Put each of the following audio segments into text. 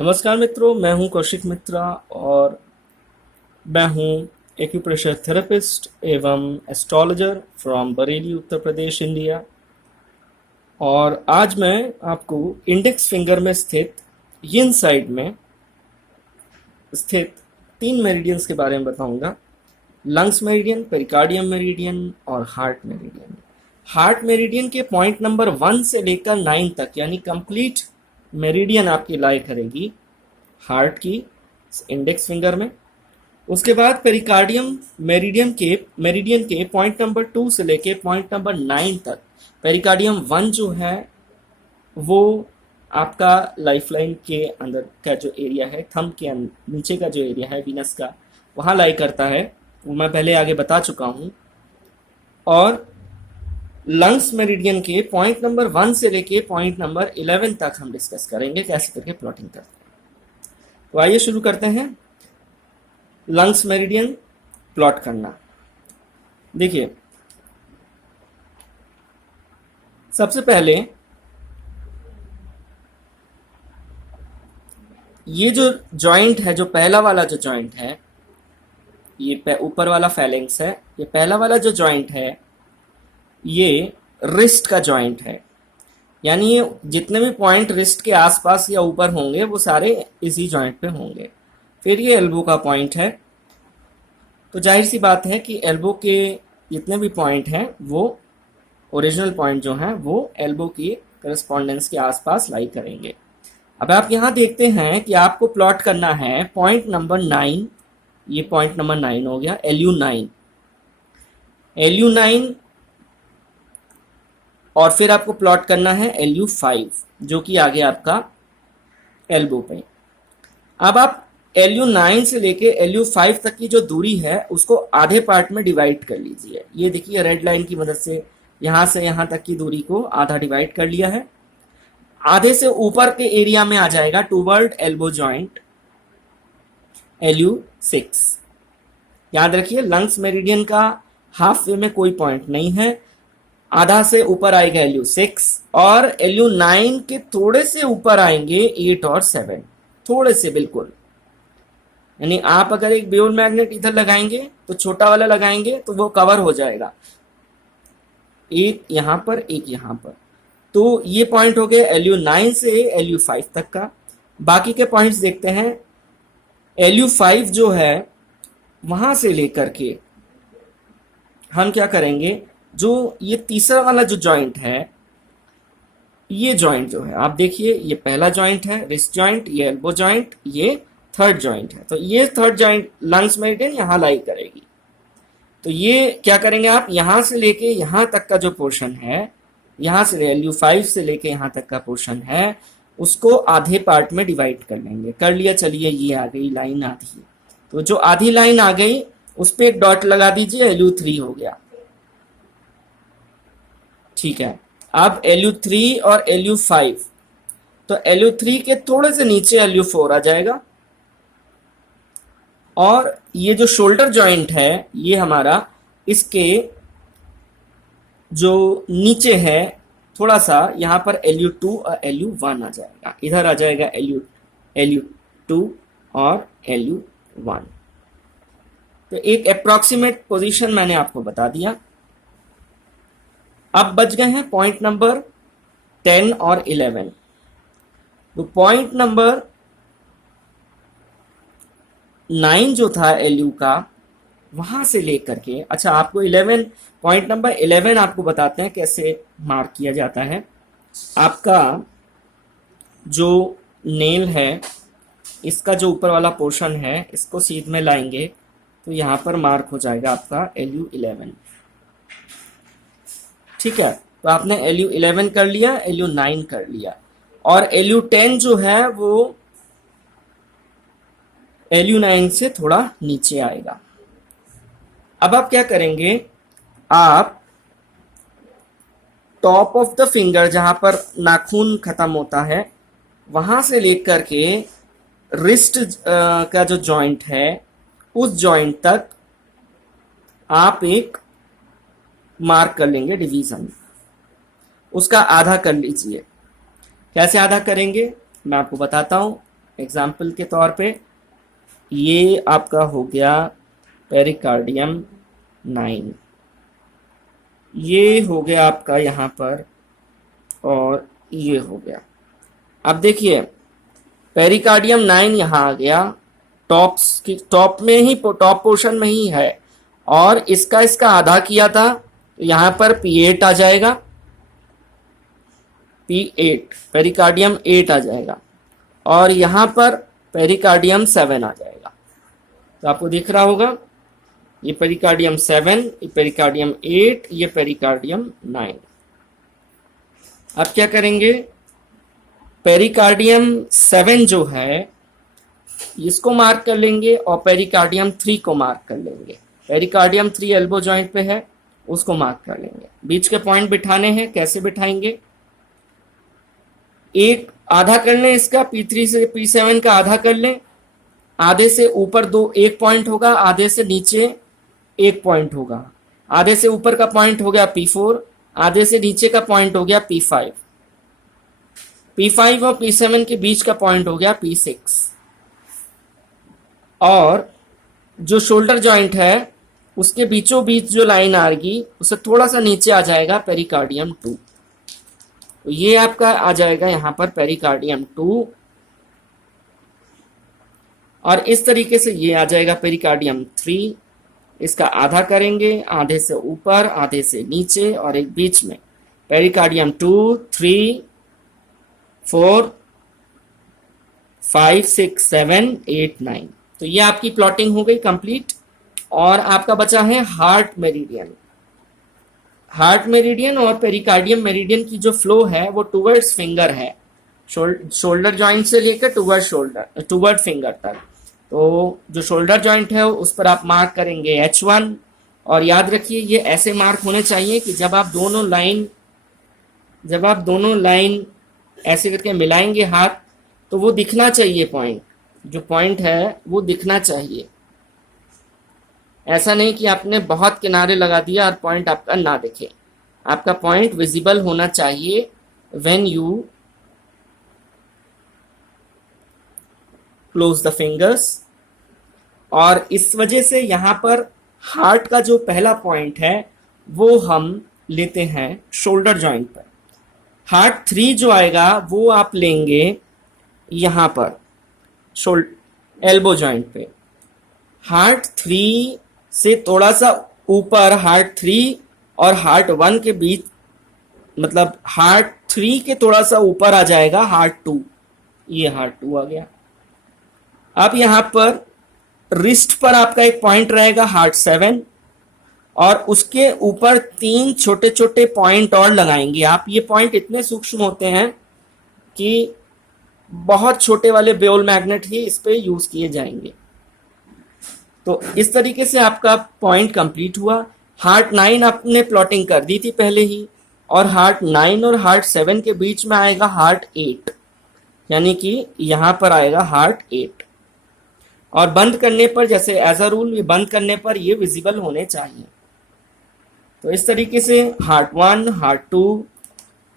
नमस्कार मित्रों, मैं हूं कौशिक मित्रा और मैं हूं एक्यूप्रेशर थेरेपिस्ट एवं astrologer from Bareilly, Uttar Pradesh, India. और आज मैं आपको इंडेक्स फिंगर में स्थित यिन साइड में स्थित 3 मेरिडियंस के बारे में बताऊंगा। लंग्स मेरिडियन, पेरिकार्डियम मेरिडियन और हार्ट मेरिडियन। हार्ट मेरिडियन के पॉइंट नंबर 1 से लेकर 9 तक यानी कंप्लीट मेरिडियन आपकी लाई करेगी हार्ट की इंडेक्स फिंगर में। उसके बाद पेरिकार्डियम मेरिडियन के पॉइंट नंबर 2 से लेके पॉइंट नंबर 9 तक। पेरिकार्डियम 1 जो है वो आपका लाइफलाइन के अंदर का जो एरिया है, थंब के नीचे का जो एरिया है वीनस का, वहाँ लाई करता है। वो मैं पहले आगे बता चुका हूँ। और लंग्स मेरिडियन के पॉइंट नंबर 1 से लेके पॉइंट नंबर 11 तक हम डिस्कस करेंगे कैसे करके प्लॉटिंग करते हैं। तो आइए शुरू करते हैं लंग्स मेरिडियन प्लॉट करना। देखिए, सबसे पहले ये जो जॉइंट है, जो पहला वाला जो जॉइंट है, ये ऊपर वाला फैलेंक्स है। ये पहला वाला जो जॉइंट है ये रिस्ट का जॉइंट है। यानी ये जितने भी पॉइंट रिस्ट के आसपास या ऊपर होंगे वो सारे इसी जॉइंट पे होंगे। फिर ये एल्बो का पॉइंट है। तो जाहिर सी बात है कि एल्बो के जितने भी पॉइंट हैं वो ओरिजिनल पॉइंट जो हैं वो एल्बो की करस्पॉन्डेंस के आसपास लाई करेंगे। अब आप यहाँ देखते हैं कि आपको प्लॉट करना है पॉइंट नंबर 9। ये पॉइंट नंबर 9 हो गया, LU9। LU9 और फिर आपको प्लॉट करना है LU5 जो कि आगे आपका एल्बो पे। अब आप LU9 से लेके LU5 तक की जो दूरी है उसको आधे पार्ट में डिवाइड कर लीजिए। ये देखिए, रेड लाइन की मदद से यहाँ तक की दूरी को आधा डिवाइड कर लिया है। आधे से ऊपर के एरिया में आ जाएगा टूवर्ड एल्बो जॉइंट LU6। याद रखिए, लंग्स मेरिडियन का हाफ वे में कोई पॉइंट नहीं है। आधा से ऊपर आएगा LU6 और LU9 के थोड़े से ऊपर आएंगे 8 और 7, थोड़े से बिल्कुल। यानी आप अगर एक बेउल मैग्नेट इधर लगाएंगे तो छोटा वाला लगाएंगे तो वो कवर हो जाएगा, एक यहां पर एक यहां पर। तो ये पॉइंट हो गए LU9 से LU5 तक का। बाकी के पॉइंट्स देखते हैं। LU5 जो है वहां से लेकर के हम क्या करेंगे, जो ये तीसरा वाला जो जॉइंट है, ये जॉइंट जो है आप देखिए, ये पहला जॉइंट है रिस्ट जॉइंट, ये एल्बो जॉइंट, ये थर्ड जॉइंट है। तो ये थर्ड जॉइंट लंग्स मेरिडियन यहां लाई करेगी। तो ये क्या करेंगे आप, यहां से लेके यहां तक का जो पोर्शन है, यहां से LU5 से लेके यहां तक का पोर्शन है, उसको आधे पार्ट में डिवाइड कर लेंगे। कर लिया, चलिए ये आ गई लाइन आधी। तो जो आधी लाइन आ गई उस पर एक डॉट लगा दीजिए, LU3 हो गया। ठीक है, अब LU3 और LU5, तो LU3 के थोड़े से नीचे LU4 आ जाएगा। और ये जो शोल्डर जॉइंट है ये हमारा इसके जो नीचे है थोड़ा सा, यहां पर LU2 और LU1 आ जाएगा। इधर आ जाएगा LU2 और LU1। तो एक अप्रॉक्सीमेट पोजीशन मैंने आपको बता दिया। अब बच गए हैं पॉइंट नंबर 10 और 11। तो पॉइंट नंबर 9 जो था LU का, वहां से लेकर के, अच्छा आपको 11, पॉइंट नंबर 11 आपको बताते हैं कैसे मार्क किया जाता है। आपका जो नेल है, इसका जो ऊपर वाला पोर्शन है, इसको सीध में लाएंगे तो यहां पर मार्क हो जाएगा आपका LU11। ठीक है, तो आपने LU11 कर लिया, LU9 कर लिया। और LU10 जो है वो LU9 से थोड़ा नीचे आएगा। अब आप क्या करेंगे, आप टॉप ऑफ द फिंगर जहां पर नाखून खत्म होता है वहां से लेकर के रिस्ट का जो जॉइंट है उस जॉइंट तक आप एक मार्क कर लेंगे डिवीजन। उसका आधा कर लीजिए। कैसे आधा करेंगे मैं आपको बताता हूं। एग्जाम्पल के तौर पे ये आपका हो गया पेरिकार्डियम 9, ये हो गया आपका यहाँ पर, और ये हो गया। अब देखिए पेरिकार्डियम 9 यहाँ आ गया, टॉप में ही, टॉप पोर्शन में ही है, और इसका आधा किया था, यहाँ पर P8 आ जाएगा, P8 पेरिकार्डियम 8 आ जाएगा, और यहाँ पर पेरिकार्डियम 7 आ जाएगा। तो आपको दिख रहा होगा ये पेरिकार्डियम 7, ये पेरिकार्डियम 8, ये पेरिकार्डियम 9। अब क्या करेंगे, पेरिकार्डियम 7 जो है इसको मार्क कर लेंगे और पेरिकार्डियम 3 को मार्क कर लेंगे। पेरिकार्डियम 3 एल्बो जॉइंट पे है, उसको मार्क कर लेंगे। बीच के पॉइंट बिठाने हैं, कैसे बिठाएंगे, एक आधा कर लें इसका, P3 से P7 का आधा कर लें, आधे से ऊपर एक पॉइंट होगा, आधे से नीचे एक पॉइंट होगा, आधे से ऊपर का पॉइंट हो गया P4, आधे से नीचे का पॉइंट हो गया P5, P5 और P7 के बीच का पॉइंट हो गया P6, और जो शोल्डर जॉइंट है उसके बीचों बीच जो लाइन आएगी उससे थोड़ा सा नीचे आ जाएगा पेरिकार्डियम 2। तो ये आपका आ जाएगा यहाँ पर पेरिकार्डियम 2, और इस तरीके से ये आ जाएगा पेरिकार्डियम 3। इसका आधा करेंगे, आधे से ऊपर, आधे से नीचे, और एक बीच में पेरिकार्डियम 2, 3, 4, 5, 6, 7, 8, 9। तो ये आपकी प्लॉटिंग हो गई कंप्लीट। और आपका बचा है हार्ट मेरिडियन। हार्ट मेरिडियन और पेरिकार्डियम मेरिडियन की जो फ्लो है वो टुवर्ड्स फिंगर है, शोल्डर जॉइंट से लेकर टुवर्ड फिंगर तक। तो जो शोल्डर जॉइंट है उस पर आप मार्क करेंगे H1, और याद रखिए ये ऐसे मार्क होने चाहिए कि जब आप दोनों लाइन ऐसे करके मिलाएंगे हाथ, तो वो दिखना चाहिए, पॉइंट जो पॉइंट है वो दिखना चाहिए। ऐसा नहीं कि आपने बहुत किनारे लगा दिया और पॉइंट आपका ना दिखे। आपका पॉइंट विजिबल होना चाहिए when you close the fingers. और इस वजह से यहाँ पर हार्ट का जो पहला पॉइंट है वो हम लेते हैं शोल्डर जॉइंट पर। हार्ट 3 जो आएगा वो आप लेंगे यहाँ पर एल्बो जॉइंट पे। हार्ट 3 से थोड़ा सा ऊपर हार्ट 3 और हार्ट 1 के बीच, मतलब हार्ट 3 के थोड़ा सा ऊपर आ जाएगा हार्ट 2। ये हार्ट 2 आ गया। अब यहाँ पर रिस्ट पर आपका एक पॉइंट रहेगा हार्ट 7, और उसके ऊपर 3 छोटे छोटे पॉइंट और लगाएंगे आप। ये पॉइंट इतने सूक्ष्म होते हैं कि बहुत छोटे वाले बेल मैग्नेट ही इस पे यूज किए जाएंगे। तो इस तरीके से आपका पॉइंट कंप्लीट हुआ। हार्ट 9 आपने प्लॉटिंग कर दी थी पहले ही, और हार्ट 9 और हार्ट 7 के बीच में आएगा हार्ट 8, यानी कि यहाँ पर आएगा हार्ट 8। और बंद करने पर, जैसे एज अ रूल, ये बंद करने पर ये विजिबल होने चाहिए। तो इस तरीके से heart 1, heart 2,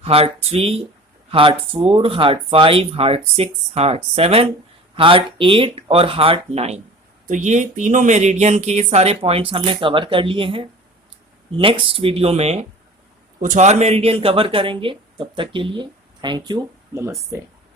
heart 3, heart 4, heart 5, heart 6, heart 7, heart 8 और हार्ट 9, तो ये तीनों मेरिडियन के सारे पॉइंट्स हमने कवर कर लिए हैं। नेक्स्ट वीडियो में कुछ और मेरिडियन कवर करेंगे। तब तक के लिए थैंक यू, नमस्ते।